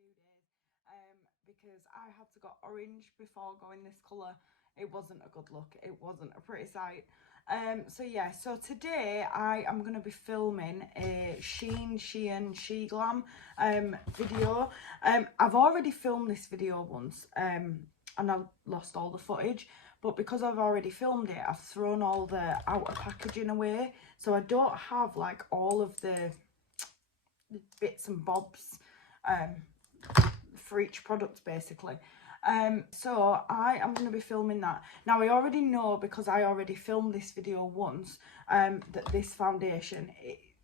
few days because I had to go orange before going this colour. It wasn't a good look. It wasn't a pretty sight. So yeah, so today I am going to be filming a Shein She Glam video. I've already filmed this video once and I lost all the footage, but because I've already filmed it, I've thrown all the outer packaging away, so I don't have like all of the bits and bobs for each product basically. So I am going to be filming that. Now I already know, because I already filmed this video once, that this foundation,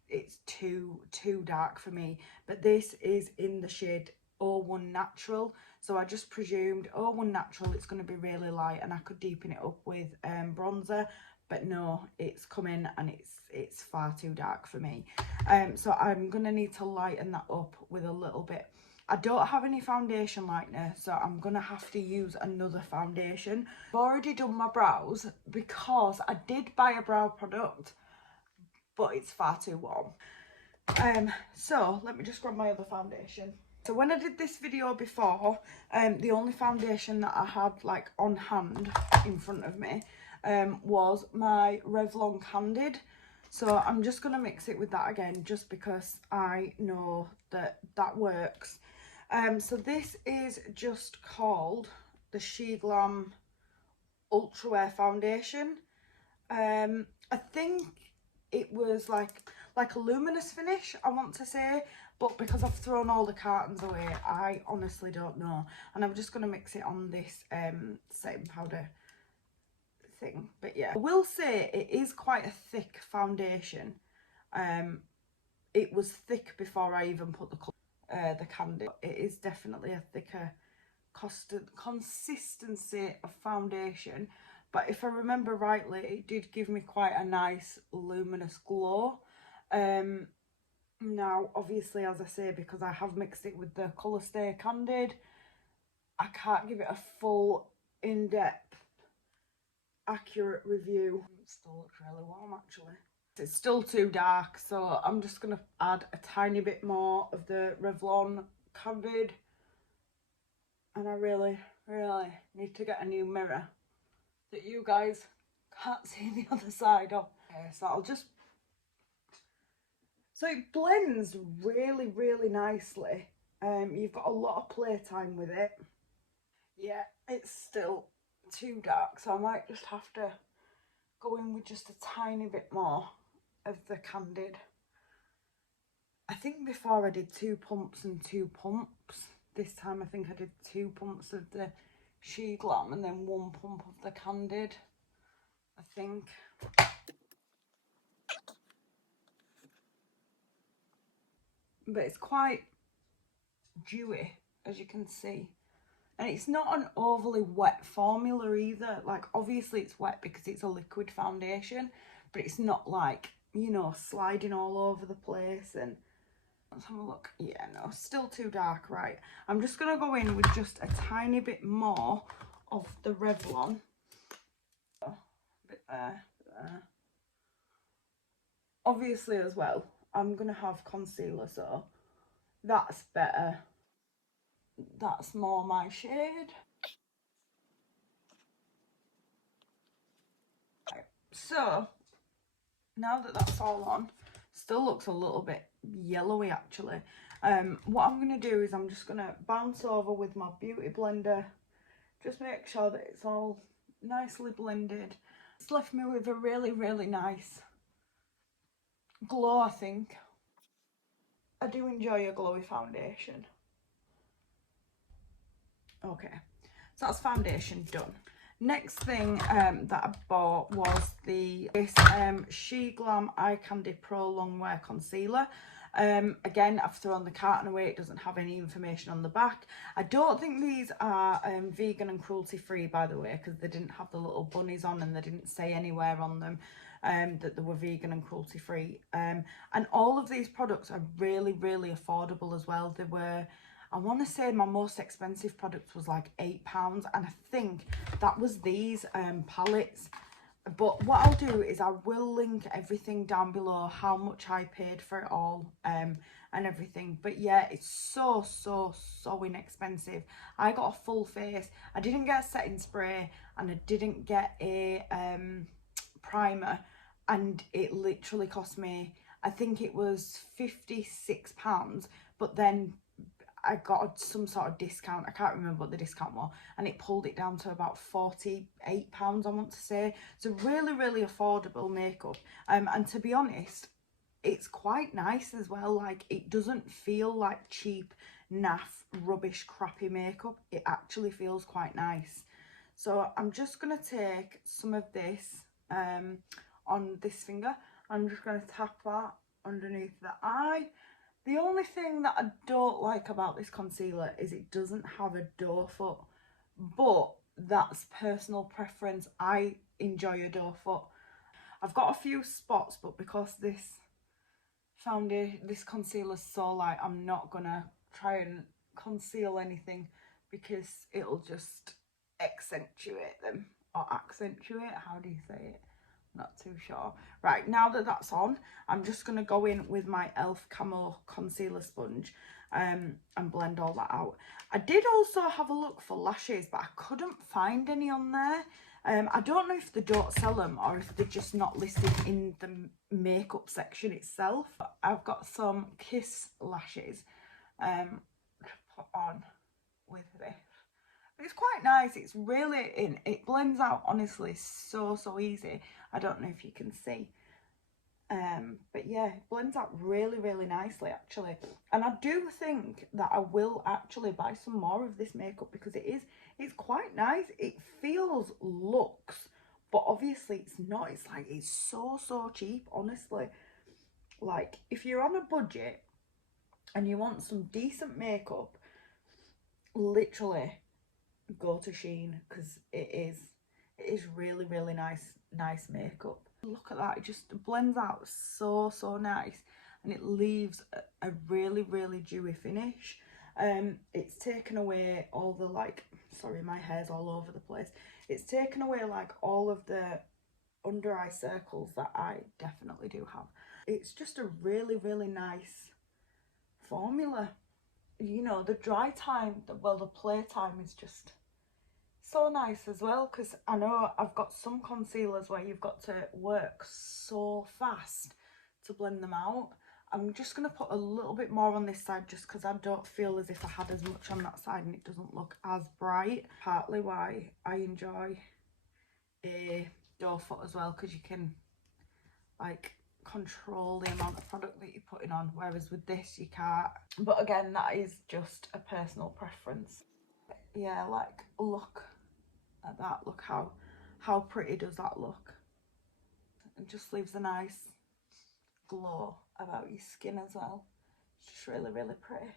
it's too dark for me, but this is in the shade 01 Natural, so I just presumed 01 Natural it's going to be really light and I could deepen it up with bronzer, but no, it's coming and it's far too dark for me. So I'm going to need to lighten that up with a little bit. I don't have any foundation lightener, so I'm going to have to use another foundation. I've already done my brows because I did buy a brow product, but it's far too warm. So let me just grab my other foundation. So when I did this video before, the only foundation that I had like on hand in front of me was my Revlon Candid. So I'm just going to mix it with that again, just because I know that that works. So this is just called the She Glam Ultra Wear Foundation. I think it was like a luminous finish, I want to say, but because I've thrown all the cartons away, I honestly don't know. And I'm just going to mix it on this setting powder thing. But yeah, I will say it is quite a thick foundation. It was thick before I even put the Candid. It is definitely a thicker consistency of foundation, but if I remember rightly, it did give me quite a nice luminous glow. Now obviously, as I say, because I have mixed it with the Colourstay Candid, I can't give it a full in-depth accurate review. It still looks really warm actually. It's still too dark, so I'm just going to add a tiny bit more of the Revlon Candid. And I really need to get a new mirror that you guys can't see the other side of. Okay, so I'll just... So it blends really nicely. You've got a lot of playtime with it. Yeah, it's still too dark, so I might just have to go in with just a tiny bit more of the Candid. I think before I did 2 pumps and 2 pumps. This time I think I did 2 pumps of the She Glam and then 1 pump of the Candid, I think. But it's quite dewy, as you can see. And it's not an overly wet formula either. Like, obviously it's wet because it's a liquid foundation, but it's not like, you know, sliding all over the place. And let's have a look. Yeah, no, still too dark. Right, I'm just going to go in with just a tiny bit more of the Revlon. A bit there, there. Obviously as well, I'm going to have concealer, so that's better. That's more my shade. Right. So now that that's all on, still looks a little bit yellowy actually. What I'm going to do is I'm just going to bounce over with my beauty blender, just make sure that it's all nicely blended. It's left me with a really nice glow, I think. I do enjoy a glowy foundation. Okay, so that's foundation done. Next thing that I bought was this She Glam Eye Candy Pro Longwear Concealer. Again, I've thrown the carton away. It doesn't have any information on the back. I don't think these are vegan and cruelty free, by the way, because they didn't have the little bunnies on and they didn't say anywhere on them that they were vegan and cruelty free. And all of these products are really affordable as well. They were, I want to say my most expensive product was like £8, and I think that was these palettes. But what I'll do is I will link everything down below, how much I paid for it all, and everything. But yeah, it's so inexpensive. I got a full face. I didn't get a setting spray and I didn't get a primer, and it literally cost me, I think it was £56, but then I got some sort of discount. I can't remember what the discount was, and it pulled it down to about £48, I want to say. It's a really affordable makeup, and to be honest, it's quite nice as well. Like, it doesn't feel like cheap, naff, rubbish, crappy makeup. It actually feels quite nice. So I'm just gonna take some of this on this finger. I'm just gonna tap that underneath the eye. The only thing that I don't like about this concealer is it doesn't have a doe foot, but that's personal preference. I enjoy a doe foot. I've got a few spots, but because this concealer's so light, I'm not gonna try and conceal anything because it'll just accentuate them, or accentuate, how do you say it? Not too sure. Right, now that that's on, I'm just going to go in with my e.l.f. Camo concealer sponge and blend all that out. I did also have a look for lashes, but I couldn't find any on there. I don't know if they don't sell them or if they're just not listed in the makeup section itself. I've got some Kiss lashes to put on with this. It's quite nice. It's really it blends out, honestly, so easy. I don't know if you can see, but yeah, it blends out really nicely actually. And I do think that I will actually buy some more of this makeup because it's quite nice. It feels luxe, but obviously it's not. It's like, it's so cheap, honestly. Like, if you're on a budget and you want some decent makeup, literally go to Shein, because it is really nice makeup. Look at that, it just blends out so nice, and it leaves a really dewy finish. It's taken away all the, like, sorry, my hair's all over the place. It's taken away like all of the under eye circles that I definitely do have. It's just a really nice formula. You know, the dry time, the play time is just so nice as well, because I know I've got some concealers where you've got to work so fast to blend them out. I'm just going to put a little bit more on this side just because I don't feel as if I had as much on that side and it doesn't look as bright. Partly why I enjoy a doe foot as well, because you can, like, control the amount of product that you're putting on, whereas with this you can't. But again, that is just a personal preference. Yeah, like, look at that. Look how pretty does that look. It just leaves a nice glow about your skin as well. It's just really pretty.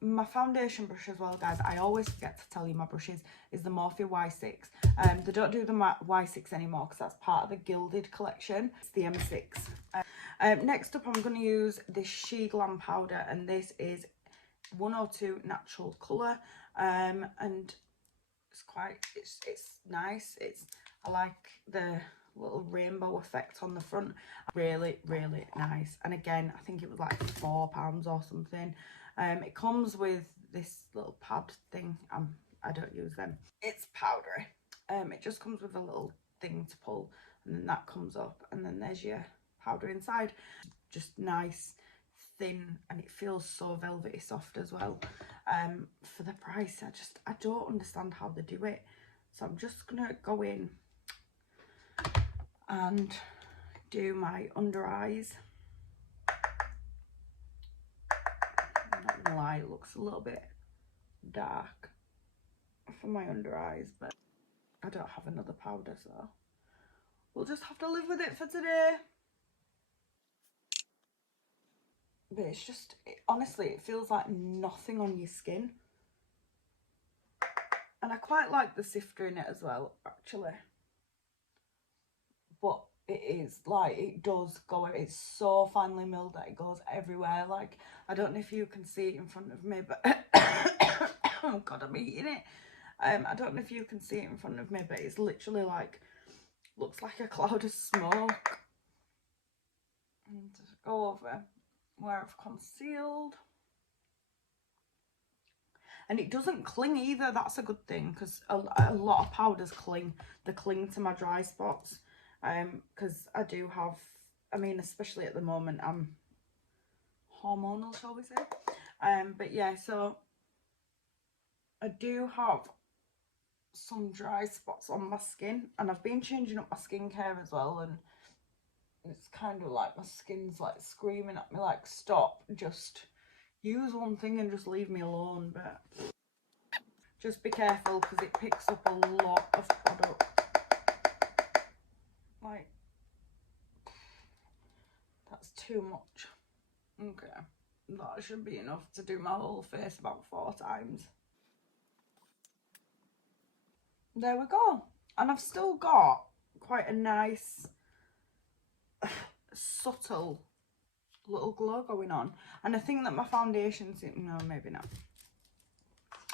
My foundation brush as well, guys, I always forget to tell you my brushes, is the Morphe Y6. They don't do the Y6 anymore because that's part of the Gilded collection. It's the M6. Next up, I'm going to use this She Glam powder, and this is 102 Natural Colour, and it's nice. I like the little rainbow effect on the front. Really nice. And again, I think it was like £4 or something. It comes with this little pad thing. I don't use them. It's powdery. It just comes with a little thing to pull, and then that comes up, and then there's your powder inside. Just nice, thin, and it feels so velvety soft as well. For the price, I don't understand how they do it. So I'm just gonna go in and do my under eyes. I'm not gonna lie, it looks a little bit dark for my under eyes, but I don't have another powder, so we'll just have to live with it for today. But it's just, honestly, it feels like nothing on your skin. And I quite like the sifter in it as well, actually. But it is, like, it does go, it's so finely milled that it goes everywhere. Like, I don't know if you can see it in front of me, but oh god, I'm eating it. I don't know if you can see it in front of me, but it's literally like looks like a cloud of smoke. And go over where I've concealed. And it doesn't cling either. That's a good thing, because a lot of powders cling. They cling to my dry spots. Because I do have, I mean, especially at the moment, I'm hormonal, shall we say. But yeah, so I do have some dry spots on my skin, and I've been changing up my skincare as well, and it's kind of like my skin's like screaming at me like, stop, just use one thing and just leave me alone. But just be careful, because it picks up a lot of product. Like, that's too much. Okay, that should be enough to do my whole face about 4 times. There we go. And I've still got quite a nice subtle little glow going on, and I think that my foundation, no, maybe not.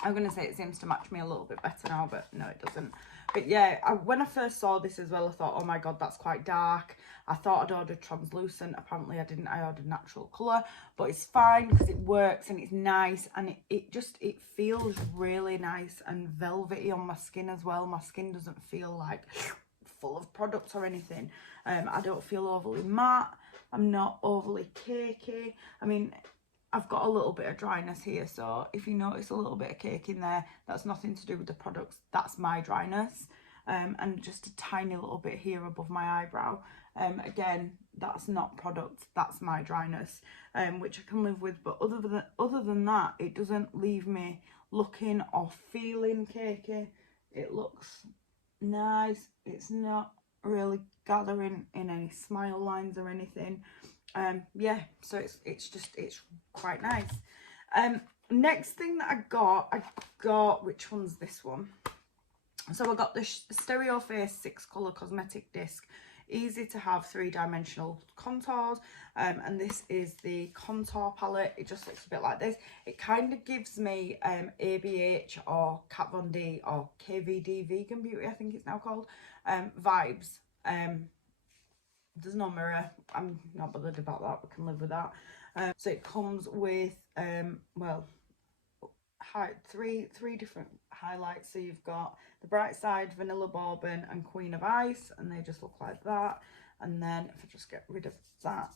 I'm gonna say it seems to match me a little bit better now, but no, it doesn't. But yeah, when I first saw this as well, I thought, oh my god, that's quite dark. I thought I'd ordered translucent. Apparently I didn't. I ordered natural colour, but it's fine because it works and it's nice, and it feels really nice and velvety on my skin as well. My skin doesn't feel like full of products or anything. I don't feel overly matte. I'm not overly cakey. I mean, I've got a little bit of dryness here, so if you notice a little bit of cake in there, that's nothing to do with the products. That's my dryness. And just a tiny little bit here above my eyebrow. Again, that's not product, that's my dryness, which I can live with. But other than that, it doesn't leave me looking or feeling cakey. It looks nice. It's not really gathering in any smile lines or anything. Yeah, so it's quite nice. Next thing that I got, which one's this one? So I got the Stereo Face 6 colour cosmetic disc. Easy to have 3-dimensional contours, and this is the contour palette. It just looks a bit like this. It kind of gives me ABH or Kat Von D or KVD Vegan Beauty, I think it's now called, vibes. There's no mirror. I'm not bothered about that. We can live with that. So it comes with well, three different highlights. So you've got the Bright Side, Vanilla Bourbon, and Queen of Ice, and they just look like that. And then if I just get rid of that,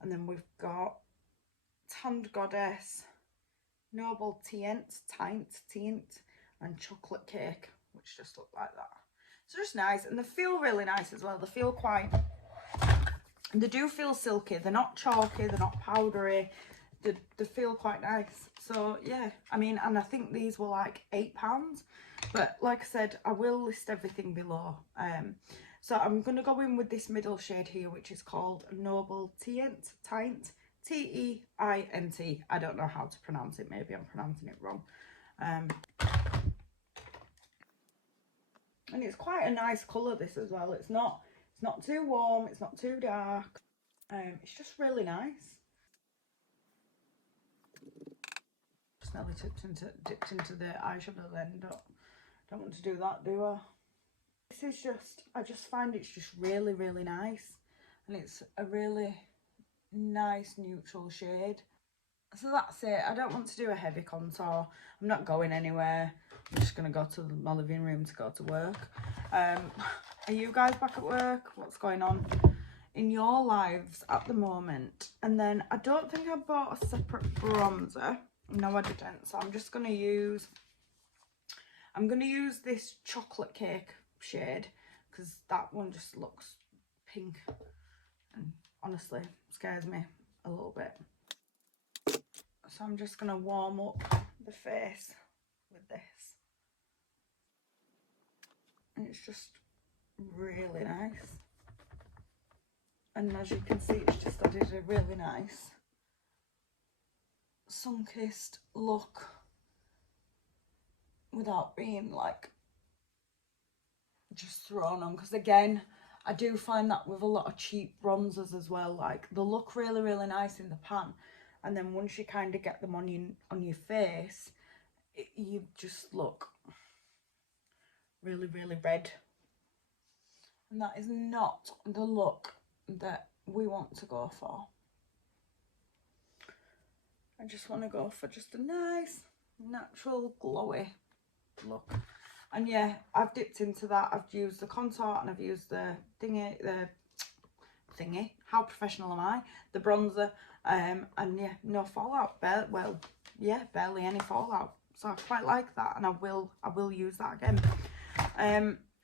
and then we've got Tanned Goddess, Noble Tint, and Chocolate Cake, which just look like that. So just nice, and they feel really nice as well. They feel quite, they do feel silky. They're not chalky, they're not powdery. They feel quite nice. So yeah, I mean, and I think these were like £8, but like I said, I will list everything below. So I'm going to go in with this middle shade here, which is called Noble Tint, T-E-I-N-T. I don't know how to pronounce it. Maybe I'm pronouncing it wrong. And it's quite a nice colour, this as well. It's not too warm, it's not too dark. It's just really nice. Just nearly dipped into the eyeshadow then. Don't want to do that, do I? This is just, I just find it's just really, really nice. And it's a really nice neutral shade. So that's it. I don't want to do a heavy contour. I'm not going anywhere. I'm just going to go to my living room to go to work. Are you guys back at work? What's going on in your lives at the moment? And then I don't think I bought a separate bronzer. No, I didn't. So I'm just going to use, this Chocolate Cake shade, because that one just looks pink and honestly scares me a little bit. So I'm just going to warm up the face with this. And it's just really nice. And as you can see, it's just added a really nice sun-kissed look without being like just thrown on. Because again, I do find that with a lot of cheap bronzers as well, like they look really, really nice in the pan, and then once you kind of get them on your face, you just look really, really red. And that is not the look that we want to go for. I just want to go for just a nice, natural, glowy look. And yeah, I've dipped into that. I've used the contour and I've used the thingy. How professional am I? The bronzer. And yeah, no fallout. Well, yeah, barely any fallout. So I quite like that, and I will use that again.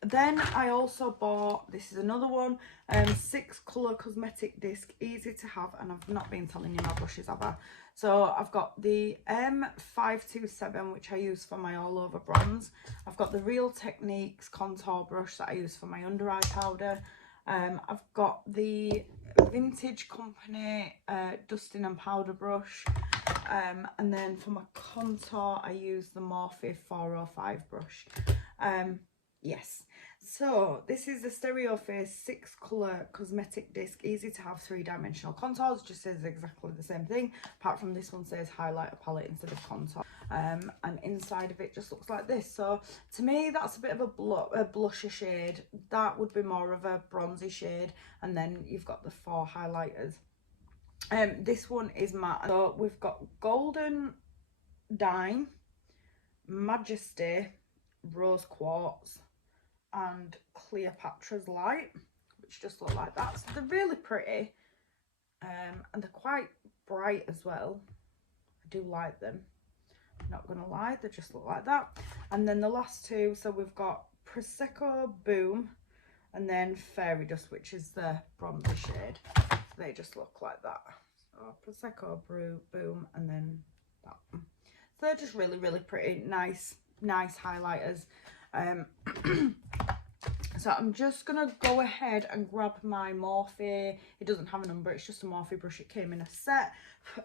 Then I also bought, this is another one, 6 colour cosmetic disc, easy to have, and I've not been telling you my brushes, have I? So I've got the M527, which I use for my all over bronze. I've got the Real Techniques contour brush that I use for my under eye powder. I've got the Vintage Company dusting and powder brush. And then for my contour, I use the Morphe 405 brush. Yes, so this is the Stereo Face 6 colour cosmetic disc, easy to have 3-dimensional contours, just says exactly the same thing, apart from this one says highlighter palette instead of contour. And inside of it just looks like this. So to me, that's a bit of a blusher shade. That would be more of a bronzy shade, and then you've got the 4 highlighters. This one is matte. So we've got Golden Dime, Majesty, Rose Quartz, and Cleopatra's Light, which just look like that. So they're really pretty, and they're quite bright as well. I do like them, not gonna lie, they just look like that. And then the last two, so we've got Prosecco Boom and then Fairy Dust, which is the bronzer shade. They just look like that. So Prosecco Boom and then that one. So they're just really pretty, nice highlighters. So I'm just gonna go ahead and grab my Morphe. It doesn't have a number, it's just a Morphe brush. It came in a set,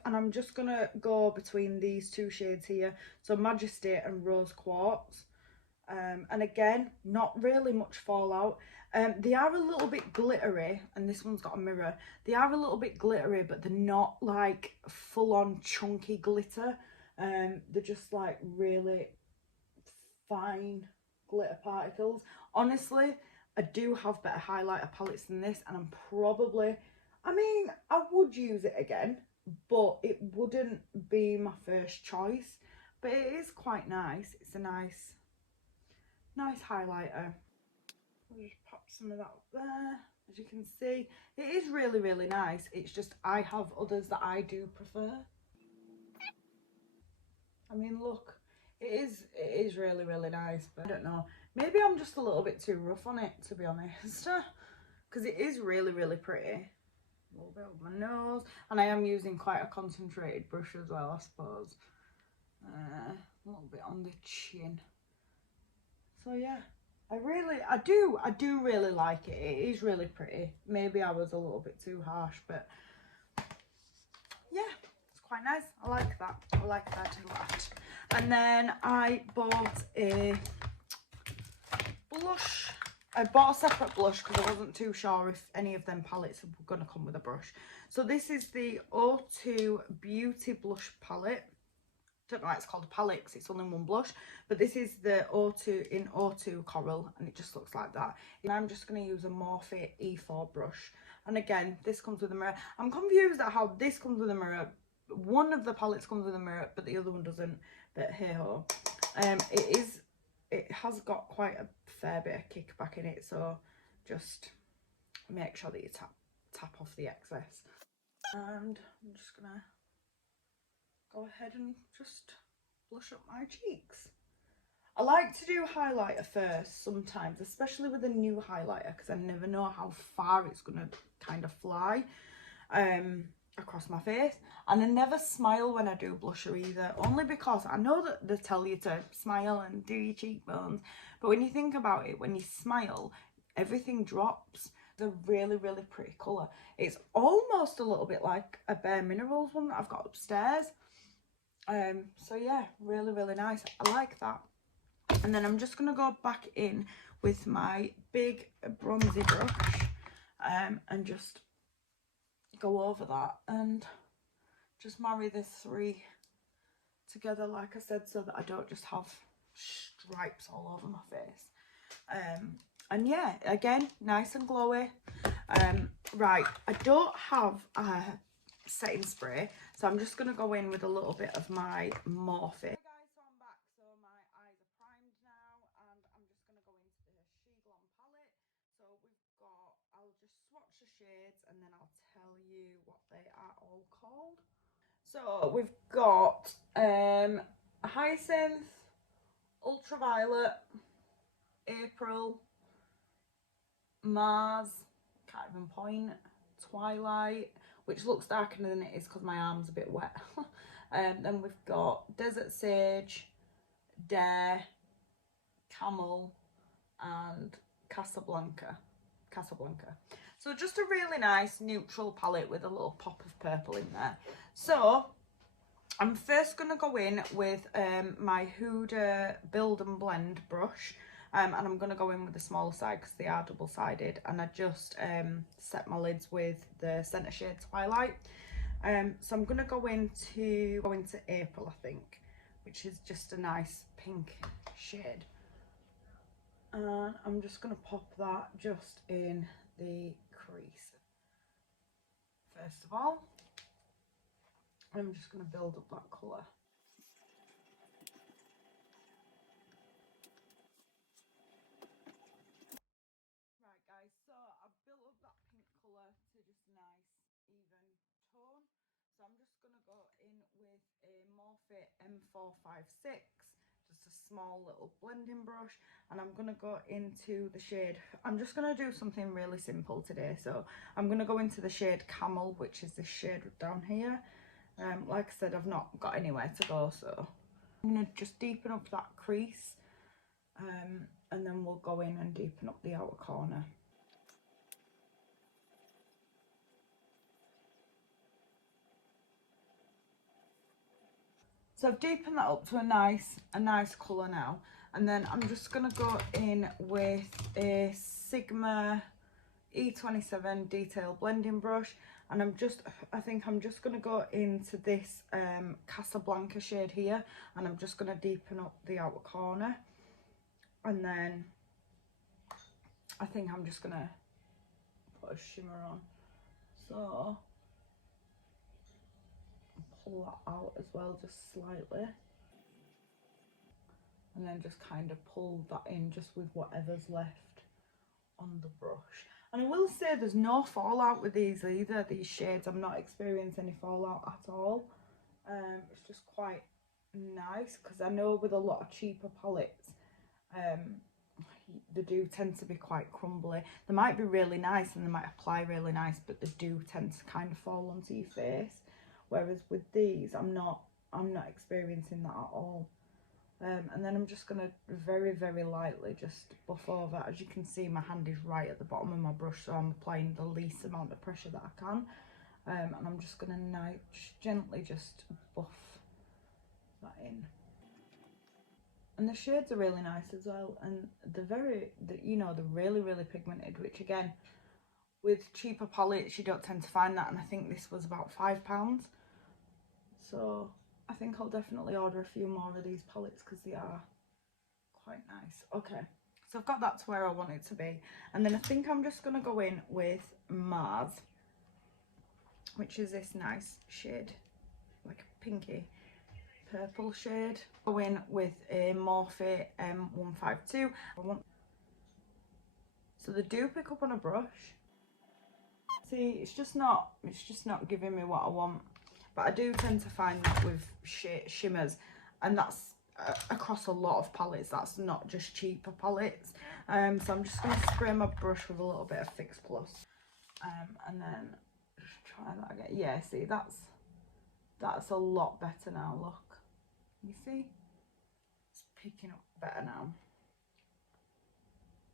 and I'm just gonna go between these 2 shades here, so Majesty and Rose Quartz. And again, not really much fallout. They are a little bit glittery, and this one's got a mirror. They are a little bit glittery, but they're not like full-on chunky glitter. They're just like really fine glitter particles. Honestly, I do have better highlighter palettes than this, and I'm probably, I mean, I would use it again, but it wouldn't be my first choice. But it is quite nice. It's a nice highlighter. I'll just pop some of that up there. As you can see, it is really nice. It's just I have others that I do prefer. I mean, look, it is really nice, but I don't know, maybe I'm just a little bit too rough on it, to be honest, because it is really pretty. A little bit on my nose, and I am using quite a concentrated brush as well, I suppose. A little bit on the chin. So yeah, I do really like it. It is really pretty. Maybe I was a little bit too harsh, but yeah, it's quite nice. I like that. I like that a lot. And then I bought a blush. I bought a separate blush because I wasn't too sure if any of them palettes were going to come with a brush. So this is the O2 Beauty Blush palette. Don't know why it's called a palette because it's only one blush, but this is the O2 in O2 Coral, and it just looks like that. And I'm just going to use a Morphe E4 brush, and again, this comes with a mirror. I'm confused at how this comes with a mirror. One of the palettes comes with a mirror, but the other one doesn't. But hey ho, it has got quite a fair bit of kickback in it, so just make sure that you tap off the excess. And I'm just gonna go ahead and just blush up my cheeks. I like to do highlighter first sometimes, especially with a new highlighter, because I never know how far it's gonna kind of fly across my face. And I never smile when I do blusher either, only because I know that they tell you to smile and do your cheekbones, but when you think about it, when you smile, everything drops. It's a really pretty colour. It's almost a little bit like a Bare Minerals one that I've got upstairs. So yeah, really nice. I like that. And then I'm just gonna go back in with my big bronzy brush and just go over that and just marry the 3 together, like I said, so that I don't just have stripes all over my face. And yeah, again, nice and glowy. Right, I don't have a setting spray, so I'm just going to go in with a little bit of my Morphe. Hey guys, so I'm back. So my eyes are primed now, and I'm just going to go into the Shiglon palette. So we've got, I'll just swatch the shades and then I'll tell you what they are all called. So we've got Hyacinth, Ultraviolet, April, Mars, can't even point, Twilight, which looks darker than it is because my arm's a bit wet. Then we've got Desert Sage, Dare, Camel, and Casablanca. So just a really nice neutral palette with a little pop of purple in there. So I'm first going to go in with my Huda Build and Blend brush. And I'm going to go in with the smaller side because they are double-sided. And I just set my lids with the centre shade Twilight. So I'm going to go into April, I think, which is just a nice pink shade. And I'm just going to pop that just in the crease. First of all, I'm just going to build up that colour. So I've built up that pink colour to just a nice even tone. So I'm just going to go in with a Morphe M456, just a small little blending brush, and I'm going to go into the shade, I'm just going to do something really simple today. So I'm going to go into the shade Camel, which is this shade down here. Like I said, I've not got anywhere to go, so I'm going to just deepen up that crease, and then we'll go in and deepen up the outer corner. So I've deepened that up to a nice colour now, and then I'm just going to go in with a Sigma E27 detail blending brush, and I think I'm just going to go into this Casablanca shade here, and I'm just going to deepen up the outer corner, and then I think I'm just going to put a shimmer on. So pull that out as well, just slightly, and then just kind of pull that in just with whatever's left on the brush. And I will say there's no fallout with these either, these shades. I'm not experiencing any fallout at all. It's just quite nice, because I know with a lot of cheaper palettes, they do tend to be quite crumbly. They might be really nice and they might apply really nice, but they do tend to kind of fall onto your face. Whereas with these, I'm not experiencing that at all. And then I'm just going to very lightly just buff over. As you can see, my hand is right at the bottom of my brush, so I'm applying the least amount of pressure that I can. And I'm just going to gently just buff that in. And the shades are really nice as well, and they're really pigmented, which again, with cheaper palettes you don't tend to find that, and I think this was about £5. So I think I'll definitely order a few more of these palettes because they are quite nice. Okay, so I've got that to where I want it to be, and then I think I'm just going to go in with Mars, which is this nice shade, like a pinky purple shade. Go in with a Morphe M152. So they do pick up on a brush. See, it's just not giving me what I want. But I do tend to find that with shimmers, and that's across a lot of palettes. That's not just cheaper palettes. So I'm just going to spray my brush with a little bit of Fix Plus, and then just try that again. Yeah, see, that's a lot better now. Look. You see, it's picking up better now.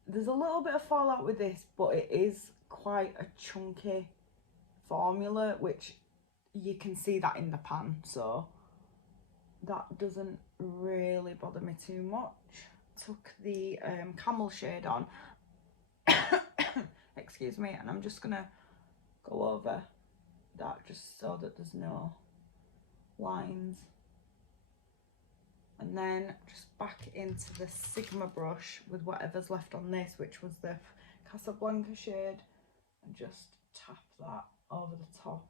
There's a little bit of fallout with this, but it is quite a chunky formula, which you can see that in the pan, so that doesn't really bother me too much. Took the Camel shade on, excuse me, and I'm just gonna go over that just so that there's no lines. And then just back into the Sigma brush with whatever's left on this, which was the Casablanca shade, and just tap that over the top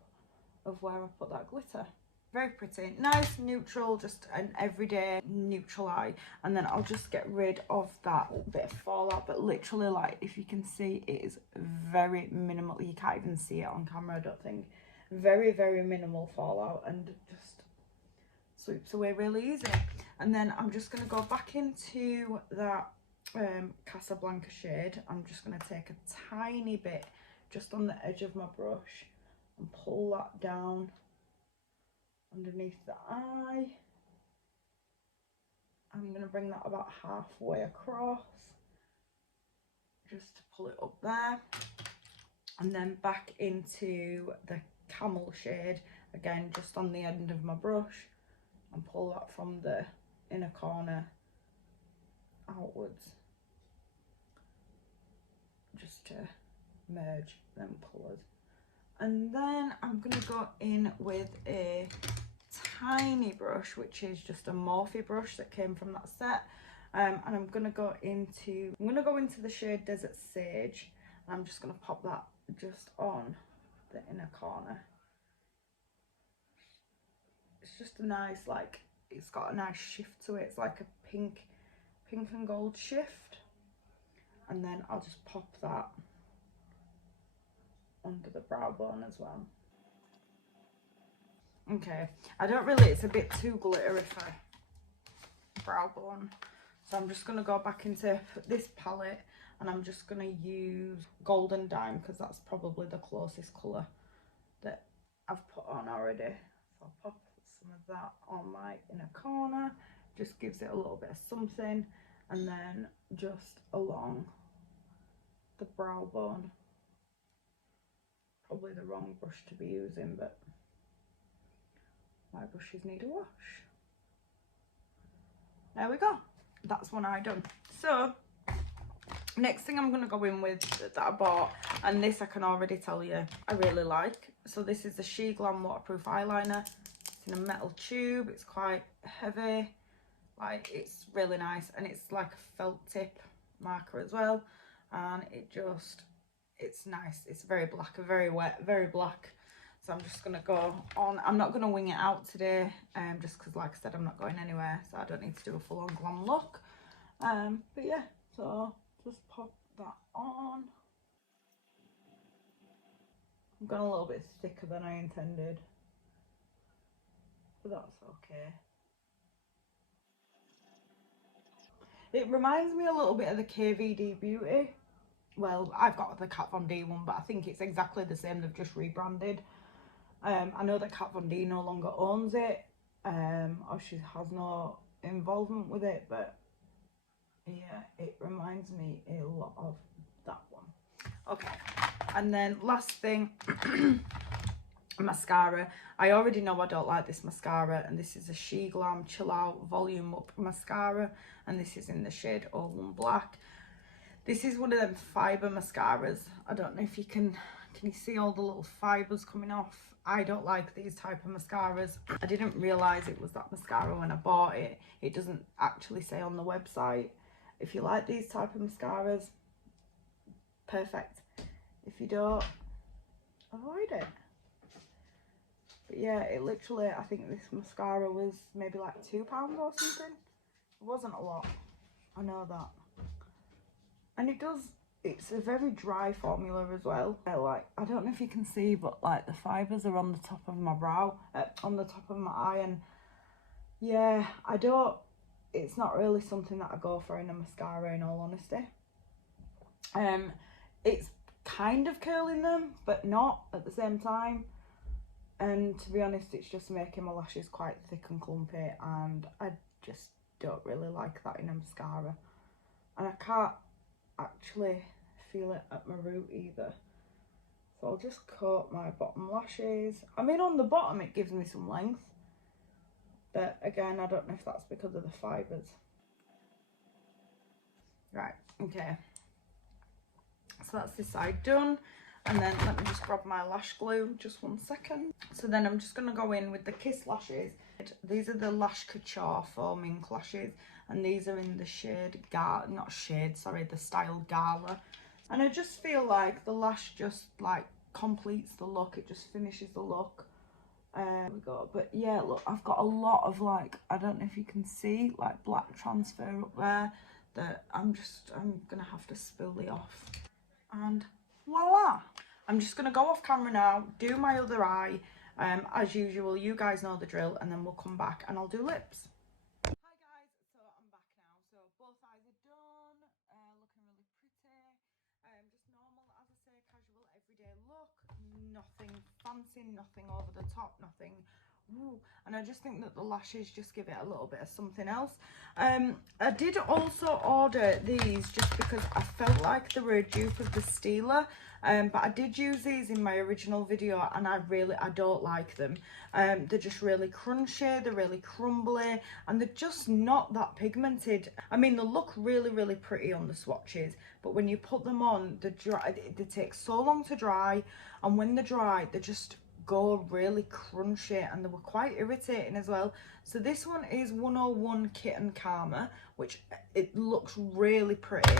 of where I put that glitter. Very pretty, nice, neutral, just an everyday neutral eye. And then I'll just get rid of that bit of fallout, but literally, like, if you can see, it is very minimal. You can't even see it on camera, I don't think. Very, very minimal fallout, and just sweeps away really easy. And then I'm just going to go back into that Casablanca shade. I'm just going to take a tiny bit just on the edge of my brush and pull that down underneath the eye. I'm going to bring that about halfway across just to pull it up there, and then back into the camel shade again, just on the end of my brush, and pull that from the inner corner outwards just to merge them colours. And then I'm going to go in with a tiny brush, which is just a Morphe brush that came from that set, and I'm going to go into the shade Desert Sage, and I'm just going to pop that just on the inner corner. It's just a nice, like, it's got a nice shift to it. It's like a pink and gold shift, and then I'll just pop that under the brow bone as well. Okay, I don't really, it's a bit too glittery for brow bone, so I'm just going to go back into this palette, and I'm just going to use Golden Dime, because that's probably the closest colour that I've put on already. So I'll pop some of that on my inner corner, just gives it a little bit of something, and then just along the brow bone. Probably the wrong brush to be using, but my brushes need a wash. There we go, that's one eye done. So next thing I'm going to go in with that I bought, and this I can already tell you I really like. So this is the SheGlam waterproof eyeliner. It's in a metal tube, it's quite heavy, like, it's really nice, and it's like a felt tip marker as well, and it's nice. It's very black, very wet, very black. So I'm just going to go on. I'm not going to wing it out today, just because, like I said, I'm not going anywhere, so I don't need to do a full-on glam look. But yeah, so just pop that on. I've gone a little bit thicker than I intended, but that's okay. It reminds me a little bit of the KVD Beauty. Well, I've got the Kat Von D one, but I think it's exactly the same. They've just rebranded. I know that Kat Von D no longer owns it, or she has no involvement with it, but yeah, it reminds me a lot of that one. Okay, and then last thing, mascara. I already know I don't like this mascara, and this is a SheGlam Chill Out Volume Up mascara, and this is in the shade 01 Black. This is one of them fibre mascaras. I don't know if you can you see all the little fibres coming off? I don't like these type of mascaras. I didn't realise it was that mascara when I bought it. It doesn't actually say on the website. If you like these type of mascaras, perfect. If you don't, avoid it. But yeah, it literally, I think this mascara was maybe like £2 or something. It wasn't a lot, I know that. And it's a very dry formula as well. I don't know if you can see, but like the fibres are on the top of my brow, on the top of my eye, and yeah, it's not really something that I go for in a mascara, in all honesty. It's kind of curling them, but not at the same time. And to be honest, it's just making my lashes quite thick and clumpy, and I just don't really like that in a mascara. And I can't actually feel it at my root either. So I'll just coat my bottom lashes. I mean, on the bottom it gives me some length, but again, I don't know if that's because of the fibres. Right, okay. So that's this side done. And then let me just grab my lash glue, just 1 second. So then I'm just going to go in with the Kiss lashes. These are the Lash Couture foaming lashes, and these are in the shade the style Gala. And I just feel like the lash just like completes the look, it just finishes the look. There we go. But yeah, look, I've got a lot of like, I don't know if you can see, like black transfer up there that I'm gonna have to spill the off. And voila! I'm just gonna go off camera now, do my other eye, as usual. You guys know the drill, and then we'll come back and I'll do lips. Hi guys, so I'm back now. So both eyes are done, looking really pretty. Just normal, as I say, casual, everyday look. Nothing fancy, nothing over the top, nothing. Ooh. And I just think that the lashes just give it a little bit of something else. I did also order these just because I felt like they were a dupe of the Stila, but I did use these in my original video and I don't like them. They're just really crunchy, they're really crumbly, and they're just not that pigmented. I mean, they look really pretty on the swatches, but when you put them on, they take so long to dry, and when they're dry, they just go really crunchy, and they were quite irritating as well. So this one is 101 Kitten Karma, which it looks really pretty.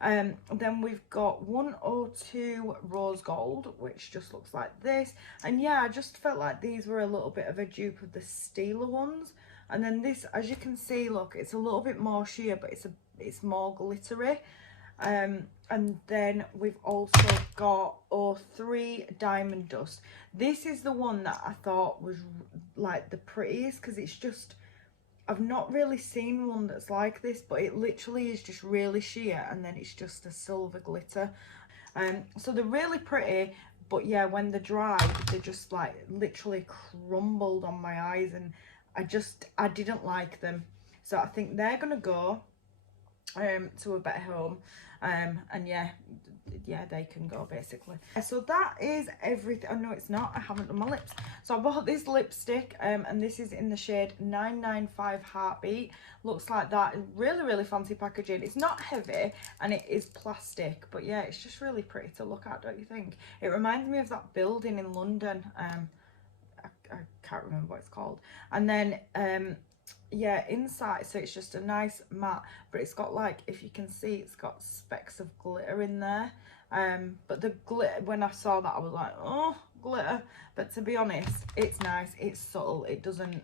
Then we've got 102 Rose Gold, which just looks like this. And yeah, I just felt like these were a little bit of a dupe of the Stila ones. And then this, as you can see, look, it's a little bit more sheer, but it's more glittery. And then we've also got 03 Diamond Dust. This is the one that I thought was like the prettiest, because it's just, I've not really seen one that's like this, but it literally is just really sheer, and then it's just a silver glitter. So they're really pretty, but yeah, when they're dry, they just like literally crumbled on my eyes, and I didn't like them. So I think they're gonna go to a better home, and yeah, they can go basically. So that is everything. Oh no, it's not, I haven't done my lips. So I bought this lipstick, and this is in the shade 995 Heartbeat. Looks like that. Really fancy packaging. It's not heavy and it is plastic, but yeah, it's just really pretty to look at, don't you think? It reminds me of that building in London. I can't remember what it's called. And then yeah, inside, so it's just a nice matte, but it's got, like, if you can see, it's got specks of glitter in there. But the glitter, when I saw that, I was like, oh, glitter. But to be honest, it's nice, it's subtle, it doesn't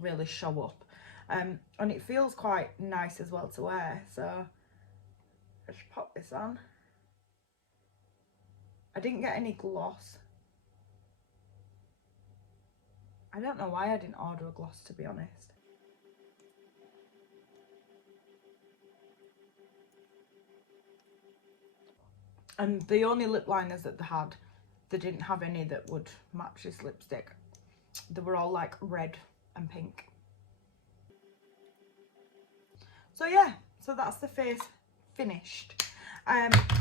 really show up, and it feels quite nice as well to wear. So let's pop this on. I didn't get any gloss. I don't know why I didn't order a gloss, to be honest. And the only lip liners that they didn't have any that would match this lipstick. They were all like red and pink. So yeah, so that's the face finished.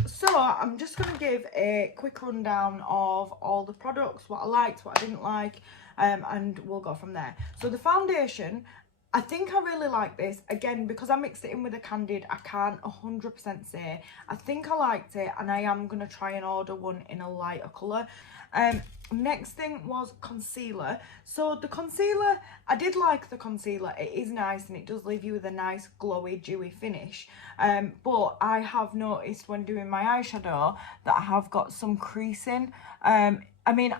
So I'm just going to give a quick rundown of all the products, what I liked, what I didn't like, and we'll go from there. So the foundation, I think I really like this. Again, because I mixed it in with a Candid, I can't 100% say. I think I liked it, and I am going to try and order one in a lighter colour. Next thing was concealer. So the concealer, I did like the concealer. It is nice and it does leave you with a nice glowy, dewy finish. But I have noticed when doing my eyeshadow that I have got some creasing. I mean,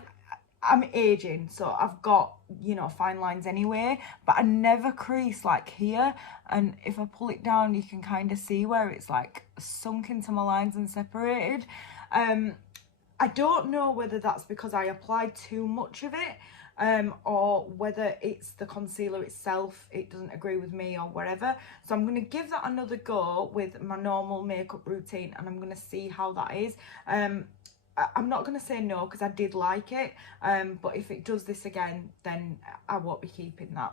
I'm aging, so I've got, you know, fine lines anyway, but I never crease like here. And if I pull it down, you can kind of see where it's like sunk into my lines and separated. I don't know whether that's because I applied too much of it, or whether it's the concealer itself, it doesn't agree with me or whatever. So I'm going to give that another go with my normal makeup routine, and I'm going to see how that is. I'm not going to say no, because I did like it, but if it does this again, then I won't be keeping that.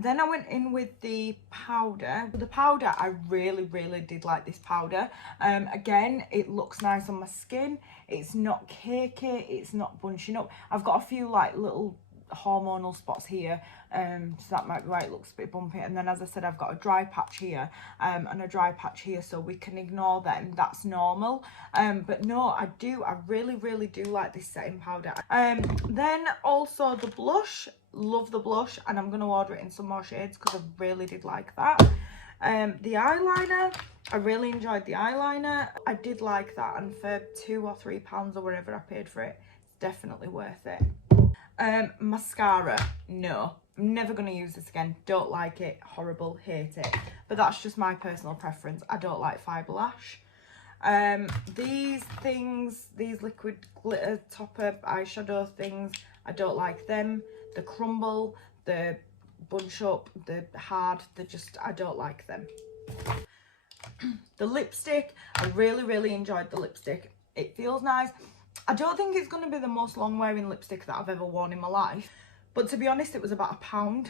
Then I went in with the powder. The powder, I really did like this powder. Again, it looks nice on my skin. It's not cakey, it's not bunching up. I've got a few like little hormonal spots here, so that might be why it looks a bit bumpy. And then, as I said, I've got a dry patch here and a dry patch here, so we can ignore them, that's normal. But no, I really do like this setting powder. Then also the blush, love the blush, and I'm going to order it in some more shades because I really did like that. The eyeliner, I really enjoyed the eyeliner. I did like that, and for £2 or £3 or whatever I paid for it, it's definitely worth it. Mascara, no, I'm never going to use this again. Don't like it, horrible, hate it. But that's just my personal preference. I don't like Fibre Lash. These things, these liquid glitter topper eyeshadow things, I don't like them. The crumble, the bunch up, the hard, I don't like them. The lipstick, I really enjoyed the lipstick. It feels nice. I don't think it's going to be the most long wearing lipstick that I've ever worn in my life, but to be honest, it was about £1.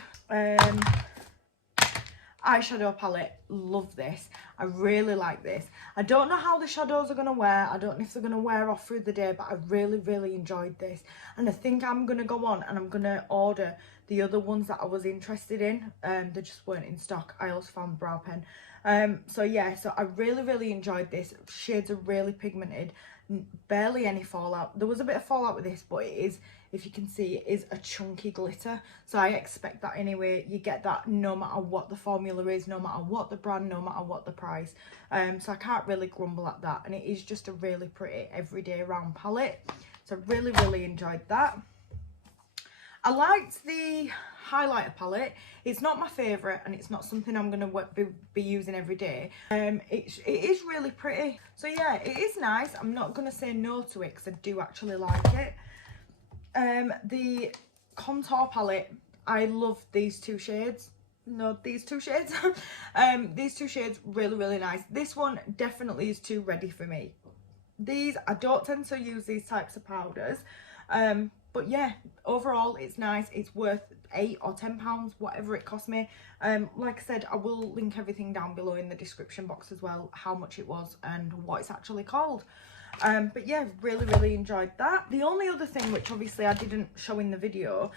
Eyeshadow palette, love this. I really like this. I don't know how the shadows are going to wear. I don't know if they're going to wear off through the day, but I really enjoyed this. And I think I'm going to go on and I'm going to order the other ones that I was interested in. They just weren't in stock. I also found the brow pen. So yeah, so I really enjoyed this. Shades are really pigmented. Barely any fallout. There was a bit of fallout with this, but it is, if you can see, it is a chunky glitter, so I expect that anyway. You get that no matter what the formula is, no matter what the brand, no matter what the price. So I can't really grumble at that, and it is just a really pretty everyday round palette, so I really enjoyed that. I liked the highlighter palette. It's not my favourite, and it's not something I'm going to be using every day. It is really pretty. So yeah, it is nice. I'm not going to say no to it because I do actually like it. The contour palette, I love these two shades. No, these two shades. These two shades, really nice. This one definitely is too ready for me. These, I don't tend to use these types of powders. But yeah, overall it's nice. It's worth £8 or £10, whatever it cost me. Like I said, I will link everything down below in the description box as well, how much it was and what it's actually called. But yeah, really enjoyed that. The only other thing, which obviously I didn't show in the video,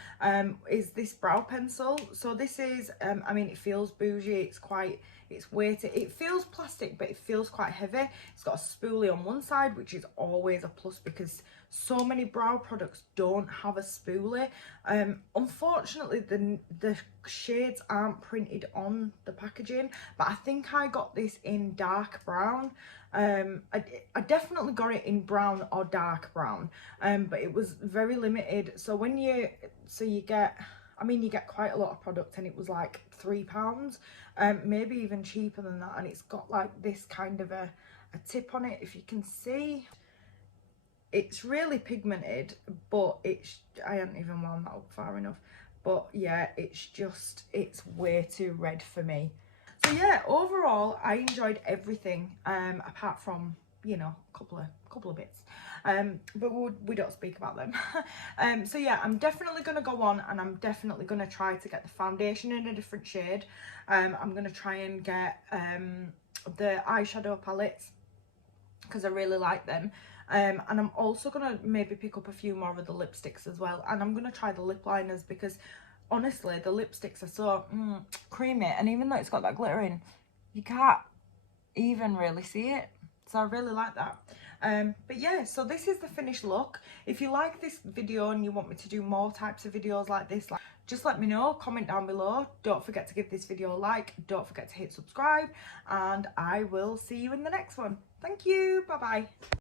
is this brow pencil. So this is, I mean, it feels bougie. It's weighted. It feels plastic, but it feels quite heavy. It's got a spoolie on one side, which is always a plus because so many brow products don't have a spoolie. Unfortunately, the shades aren't printed on the packaging, but I think I got this in dark brown. I definitely got it in brown or dark brown, but it was very limited. So when you get, I mean, you get quite a lot of product, and it was like £3, maybe even cheaper than that. And it's got like this kind of a tip on it, if you can see. It's really pigmented, but I haven't even wound that up far enough. But yeah, it's way too red for me. So yeah, overall, I enjoyed everything, apart from, you know, a couple of bits. But we don't speak about them. So yeah, I'm definitely going to go on, and I'm definitely going to try to get the foundation in a different shade. I'm going to try and get the eyeshadow palettes because I really like them. And I'm also going to maybe pick up a few more of the lipsticks as well. And I'm going to try the lip liners because honestly, the lipsticks are so creamy. And even though it's got that glitter in, you can't even really see it. So I really like that. But yeah, so this is the finished look. If you like this video and you want me to do more types of videos like this, just let me know, comment down below. Don't forget to give this video a like. Don't forget to hit subscribe. And I will see you in the next one. Thank you. Bye-bye.